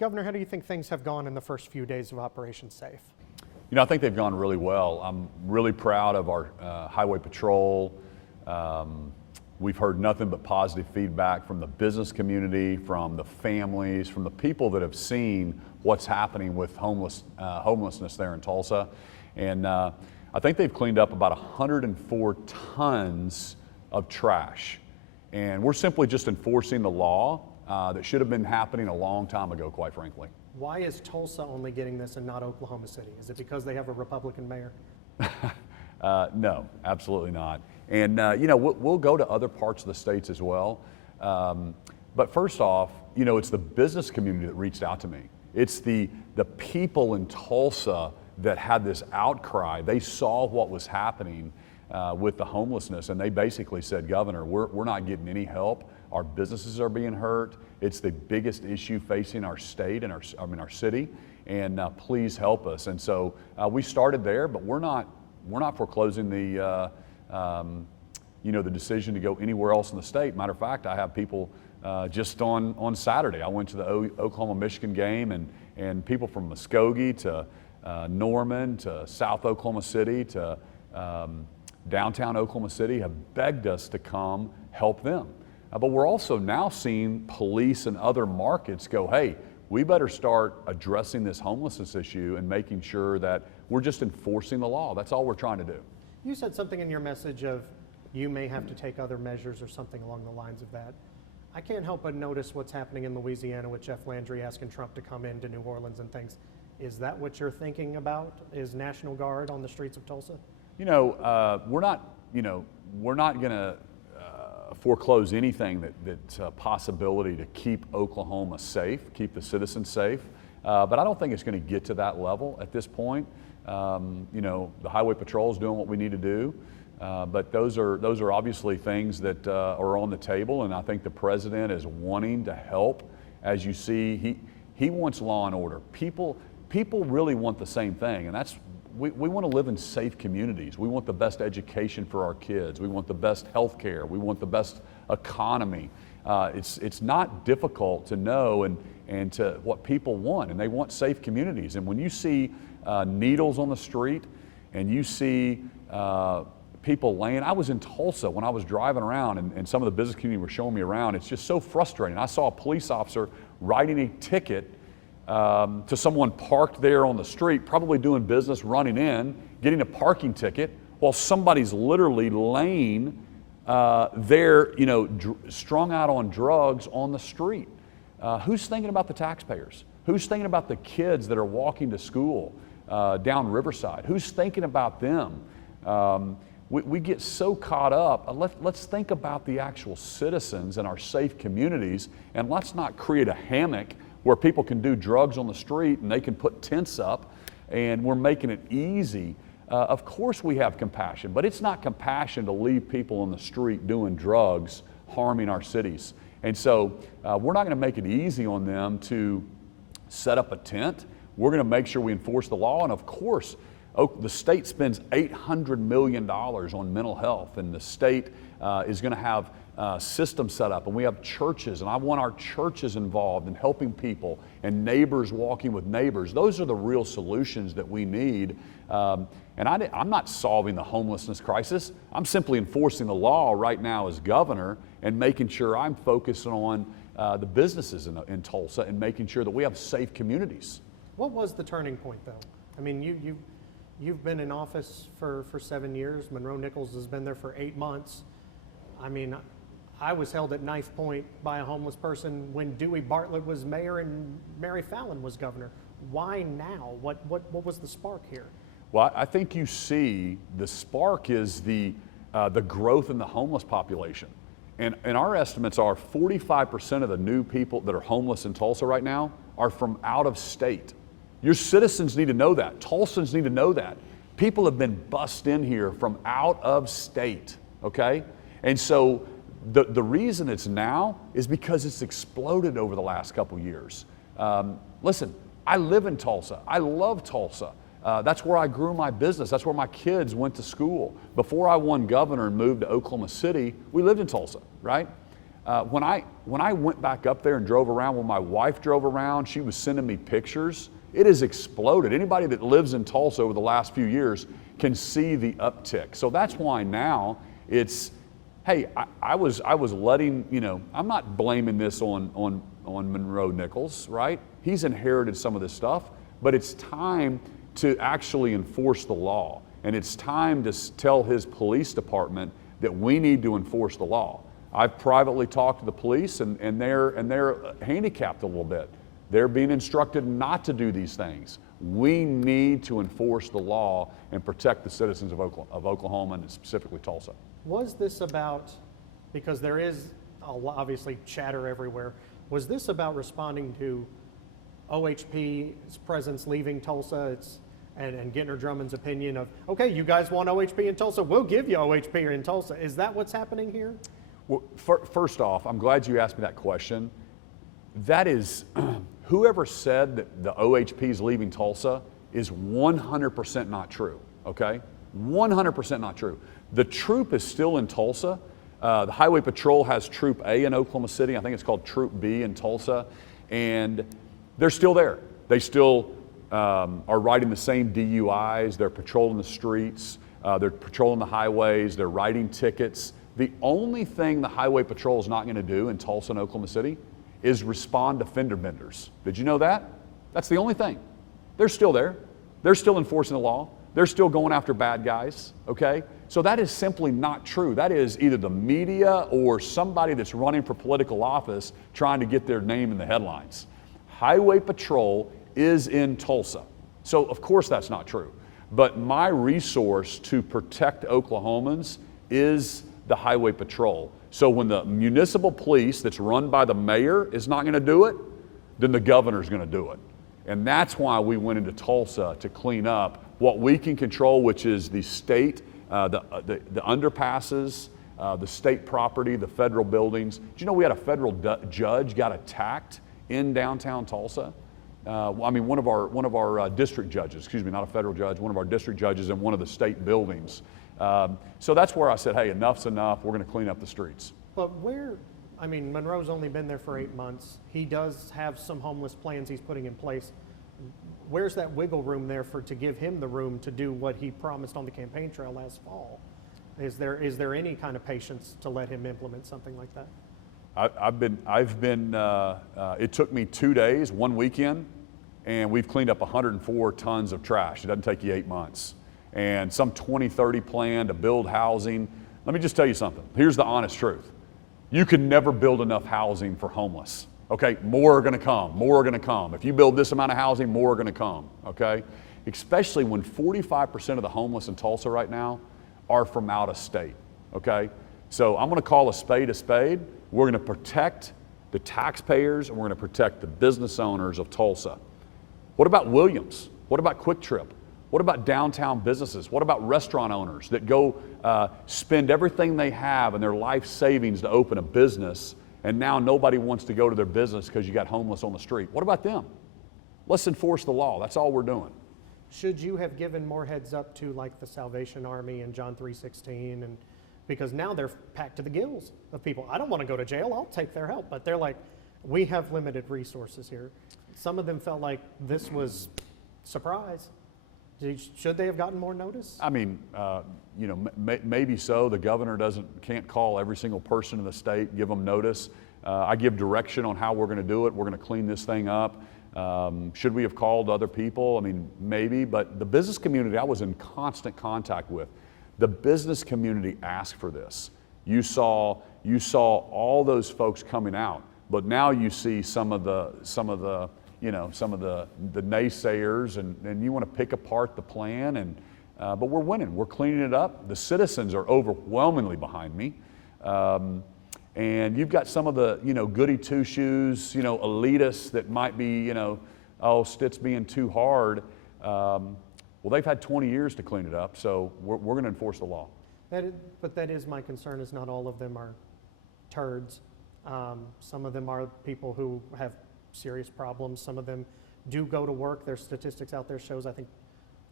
Governor, how do you think things have gone in the first few days of Operation Safe? You know, I think they've gone really well. I'm really proud of our highway patrol. We've heard nothing but positive feedback from the business community, from the families, from the people that have seen what's happening with homelessness there in Tulsa. And I think they've cleaned up about 104 tons of trash. And we're simply just enforcing the law that should have been happening a long time ago, quite frankly. Why is Tulsa only getting this and not Oklahoma City? Is it because they have a Republican mayor? No, absolutely not. And you know, we'll go to other parts of the states as well. But first off, you know, it's the business community that reached out to me. It's the people in Tulsa that had this outcry. They saw what was happening with the homelessness, and they basically said, Governor, we're not getting any help. Our businesses are being hurt. It's the biggest issue facing our state and our city, and please help us. And so we started there, but we're not foreclosing the you know, the decision to go anywhere else in the state. Matter of fact, I have people just on Saturday. I went to the Oklahoma-Michigan game, and people from Muskogee to Norman to South Oklahoma City to downtown Oklahoma City have begged us to come help them. But we're also now seeing police in other markets go, hey, we better start addressing this homelessness issue and making sure that we're just enforcing the law. That's all we're trying to do. You said something in your message of you may have to take other measures or something along the lines of that. I can't help but notice what's happening in Louisiana with Jeff Landry asking Trump to come into New Orleans and things. Is that what you're thinking about? Is National Guard on the streets of Tulsa? You know, we're not going to foreclose anything that's a possibility to keep Oklahoma safe, keep the citizens safe. But I don't think it's going to get to that level at this point. You know, the Highway Patrol is doing what we need to do. But those are obviously things that are on the table, and I think the president is wanting to help. As you see, he wants law and order. People really want the same thing, and that's we want to live in safe communities. We want the best education for our kids. We want the best health care. We want the best economy. It's not difficult to know and to what people want, and they want safe communities. And when you see needles on the street and you see people laying, I was in Tulsa when I was driving around, and some of the business community were showing me around. It's just so frustrating. I saw a police officer writing a ticket to someone parked there on the street, probably doing business, running in, getting a parking ticket, while somebody's literally laying there, you know, strung out on drugs on the street. Who's thinking about the taxpayers? Who's thinking about the kids that are walking to school down Riverside? Who's thinking about them? We get so caught up. Let's think about the actual citizens in our safe communities, and let's not create a hammock where people can do drugs on the street and they can put tents up, and we're making it easy. Of course we have compassion, but it's not compassion to leave people on the street doing drugs, harming our cities. And so we're not going to make it easy on them to set up a tent. We're going to make sure we enforce the law, and of course, the state spends $800 million on mental health, and the state is going to have systems set up, and we have churches, and I want our churches involved in helping people and neighbors walking with neighbors. Those are the real solutions that we need. And I'm not solving the homelessness crisis. I'm simply enforcing the law right now as governor and making sure I'm focusing on the businesses in Tulsa and making sure that we have safe communities. What was the turning point, though? I mean, you've been in office for 7 years. Monroe-Nichols has been there for 8 months. I mean, I was held at knife point by a homeless person when Dewey Bartlett was mayor and Mary Fallin was governor. Why now? What was the spark here? Well, I think you see the spark is the growth in the homeless population. And our estimates are 45% of the new people that are homeless in Tulsa right now are from out of state. Your citizens need to know that. Tulsans need to know that. People have been bussed in here from out of state, okay? And so the reason it's now is because it's exploded over the last couple years. Listen, I live in Tulsa. I love Tulsa. That's where I grew my business. That's where my kids went to school. Before I won governor and moved to Oklahoma City, we lived in Tulsa, right? When I went back up there and drove around, when my wife drove around, she was sending me pictures. It has exploded. Anybody that lives in Tulsa over the last few years can see the uptick. So that's why now it's, hey, I was letting, I'm not blaming this on Monroe-Nichols, right? He's inherited some of this stuff, but it's time to actually enforce the law. And it's time to tell his police department that we need to enforce the law. I've privately talked to the police, and they're handicapped a little bit. They're being instructed not to do these things. We need to enforce the law and protect the citizens of Oklahoma and specifically Tulsa. Was this about, because there is obviously chatter everywhere, was this about responding to OHP's presence leaving Tulsa and Gentner Drummond's opinion of, okay, you guys want OHP in Tulsa, we'll give you OHP in Tulsa. Is that what's happening here? Well, first off, I'm glad you asked me that question. That is, whoever said that the OHP is leaving Tulsa is 100% not true, okay? 100% not true. The troop is still in Tulsa. The Highway Patrol has Troop A in Oklahoma City. I think it's called Troop B in Tulsa. And they're still there. They still are writing the same DUIs. They're patrolling the streets. They're patrolling the highways. They're writing tickets. The only thing the Highway Patrol is not going to do in Tulsa and Oklahoma City is respond to fender benders. Did you know that? That's the only thing. They're still there. They're still enforcing the law. They're still going after bad guys, okay? So that is simply not true. That is either the media or somebody that's running for political office trying to get their name in the headlines. Highway Patrol is in Tulsa. So of course that's not true. But my resource to protect Oklahomans is the Highway Patrol. So when the municipal police that's run by the mayor is not going to do it, then the governor's going to do it. And that's why we went into Tulsa to clean up what we can control, which is the state, the underpasses, the state property, the federal buildings. Do you know we had a federal judge got attacked in downtown Tulsa? One of our district judges, excuse me, not a federal judge, one of our district judges in one of the state buildings. So that's where I said, hey, enough's enough. We're going to clean up the streets. But Monroe's only been there for 8 months. He does have some homeless plans he's putting in place. Where's that wiggle room there to give him the room to do what he promised on the campaign trail last fall? Is there any kind of patience to let him implement something like that? It took me 2 days, one weekend, and we've cleaned up 104 tons of trash. It doesn't take you 8 months. And some 2030 plan to build housing. Let me just tell you something. Here's the honest truth. You can never build enough housing for homeless. Okay, more are going to come, more are going to come. If you build this amount of housing, more are going to come, okay? Especially when 45% of the homeless in Tulsa right now are from out of state, okay? So I'm going to call a spade a spade. We're going to protect the taxpayers and we're going to protect the business owners of Tulsa. What about Williams? What about Quick Trip? What about downtown businesses? What about restaurant owners that go spend everything they have and their life savings to open a business, and now nobody wants to go to their business because you got homeless on the street? What about them? Let's enforce the law. That's all we're doing. Should you have given more heads up to like the Salvation Army and John 3:16, and because now they're packed to the gills of people. I don't want to go to jail. I'll take their help, but they're like, we have limited resources here. Some of them felt like this was surprise. Should they have gotten more notice? I mean, maybe so. The governor can't call every single person in the state, give them notice. I give direction on how we're going to do it. We're going to clean this thing up. Should we have called other people? I mean, maybe, but the business community I was in constant contact with, the business community asked for this. You saw all those folks coming out, but now you see some of the naysayers, and you want to pick apart the plan, but we're winning. We're cleaning it up. The citizens are overwhelmingly behind me. And you've got some of the, goody two-shoes, elitists that might be, Stitt's being too hard. Well, they've had 20 years to clean it up, so we're going to enforce the law. But that is my concern, is not all of them are turds. Some of them are people who have serious problems. Some of them do go to work. There's statistics out there shows, I think,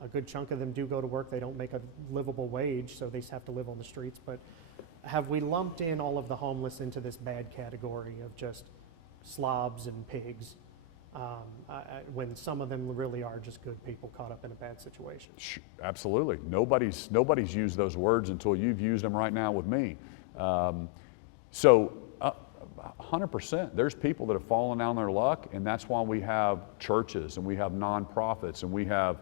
a good chunk of them do go to work. They don't make a livable wage, so they have to live on the streets. But have we lumped in all of the homeless into this bad category of just slobs and pigs, when some of them really are just good people caught up in a bad situation? Absolutely. Nobody's used those words until you've used them right now with me. So 100%, there's people that have fallen down their luck, and that's why we have churches and we have nonprofits and we have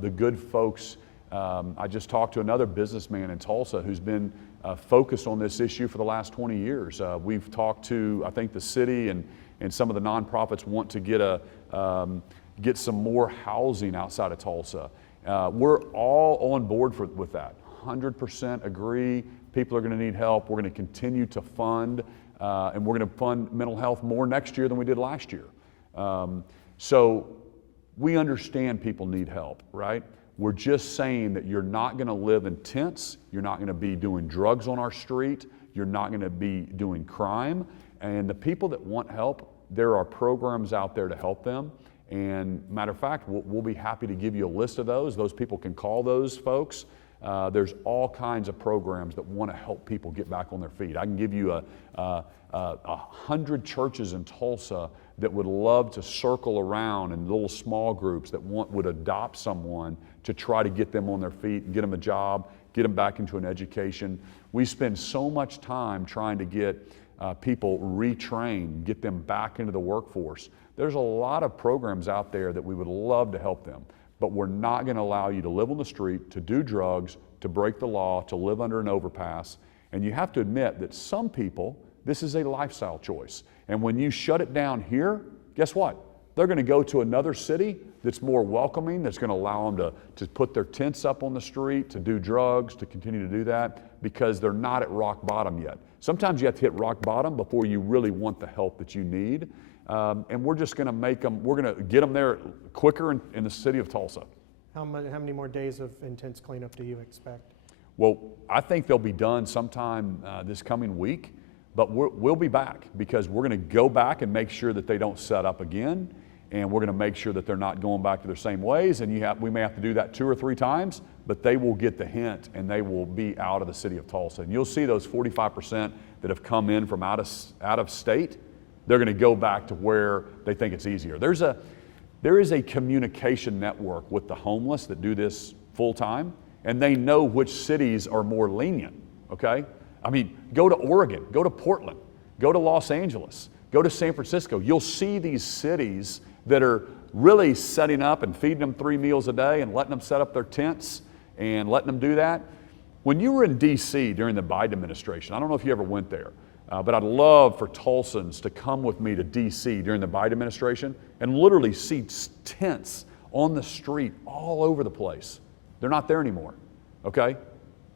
the good folks. I just talked to another businessman in Tulsa who's been focused on this issue for the last 20 years. We've talked to, I think, the city and some of the nonprofits want to get some more housing outside of Tulsa. We're all on board with that. 100% agree. People are going to need help. We're going to continue to fund, and we're going to fund mental health more next year than we did last year. So we understand people need help, right? We're just saying that you're not going to live in tents. You're not going to be doing drugs on our street. You're not going to be doing crime. And the people that want help, there are programs out there to help them. And matter of fact, we'll be happy to give you a list of those. Those people can call those folks. There's all kinds of programs that want to help people get back on their feet. I can give you 100 churches in Tulsa that would love to circle around in little small groups that would adopt someone to try to get them on their feet and get them a job, get them back into an education. We spend so much time trying to get people retrained, get them back into the workforce. There's a lot of programs out there that we would love to help them, but we're not going to allow you to live on the street, to do drugs, to break the law, to live under an overpass. And you have to admit that some people, this is a lifestyle choice. And when you shut it down here, guess what? They're going to go to another city that's more welcoming, that's going to allow them to put their tents up on the street, to do drugs, to continue to do that, because they're not at rock bottom yet. Sometimes you have to hit rock bottom before you really want the help that you need. And we're just going to make them, we're going to get them there quicker in the city of Tulsa. How many more days of intense cleanup do you expect? Well, I think they'll be done sometime this coming week, but we'll be back because we're going to go back and make sure that they don't set up again, and we're going to make sure that they're not going back to their same ways, and we may have to do that 2 or 3 times, but they will get the hint and they will be out of the city of Tulsa. And you'll see those 45% that have come in from out of state, they're going to go back to where they think it's easier. There is a communication network with the homeless that do this full time, and they know which cities are more lenient, okay? I mean, go to Oregon, go to Portland, go to Los Angeles, go to San Francisco. You'll see these cities that are really setting up and feeding them 3 meals a day and letting them set up their tents and letting them do that. When you were in D.C. during the Biden administration, I don't know if you ever went there, but I'd love for Tulsans to come with me to D.C. during the Biden administration and literally see tents on the street all over the place. They're not there anymore, okay?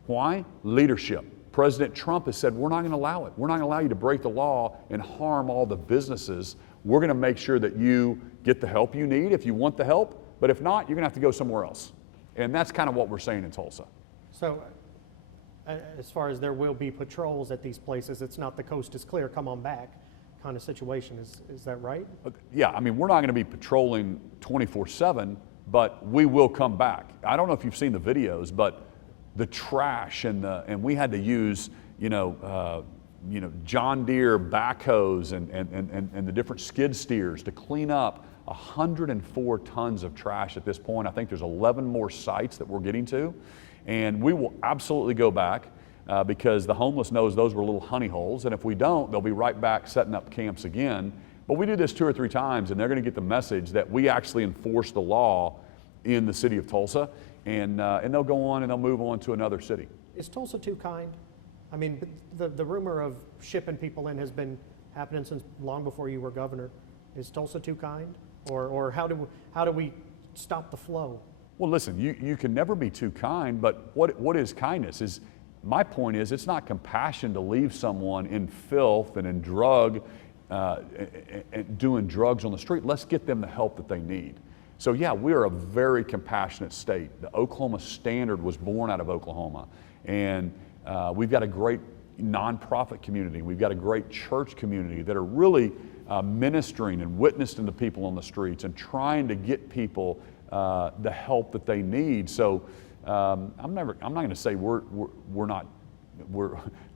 Why? Leadership. President Trump has said, we're not going to allow it. We're not going to allow you to break the law and harm all the businesses. We're going to make sure that you get the help you need if you want the help, but if not, you're going to have to go somewhere else. And that's kind of what we're saying in Tulsa. So, as far as there will be patrols at these places, it's not the coast is clear, come on back kind of situation. Is that right? Yeah, I mean, we're not going to be patrolling 24/7, but we will come back. I don't know if you've seen the videos, but the trash and we had to use, John Deere backhoes and the different skid steers to clean up 104 tons of trash at this point. I think there's 11 more sites that we're getting to. And we will absolutely go back because the homeless knows those were little honey holes. And if we don't, they'll be right back setting up camps again. But we do this 2 or 3 times, and they're going to get the message that we actually enforce the law in the city of Tulsa. And they'll go on and they'll move on to another city. Is Tulsa too kind? I mean, the rumor of shipping people in has been happening since long before you were governor. Is Tulsa too kind? Or how do we stop the flow? Well, listen, you can never be too kind, but what is kindness? My point is, it's not compassion to leave someone in filth and in doing drugs on the street. Let's get them the help that they need. So yeah, we are a very compassionate state. The Oklahoma Standard was born out of Oklahoma. And we've got a great nonprofit community. We've got a great church community that are really ministering and witnessing to people on the streets and trying to get people the help that they need. So I'm not going to say we're not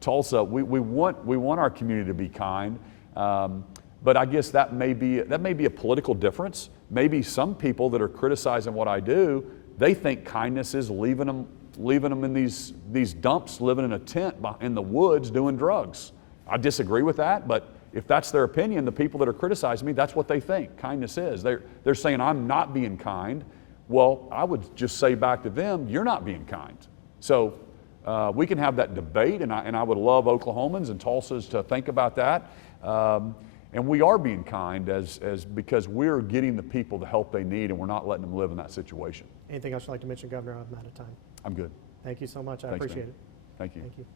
Tulsa, we want our community to be kind, but I guess that may be a political difference. Maybe some people that are criticizing what I do, they think kindness is leaving them in these dumps, living in a tent in the woods doing drugs. I disagree with that, but if that's their opinion, the people that are criticizing me, that's what they think kindness is. They're saying I'm not being kind. Well, I would just say back to them, you're not being kind. So we can have that debate, and I would love Oklahomans and Tulsas to think about that. And we are being kind because we're getting the people the help they need, and we're not letting them live in that situation. Anything else you'd like to mention, Governor? I'm out of time. I'm good. Thank you so much. I Thanks, appreciate man. it. Thank you. Thank you.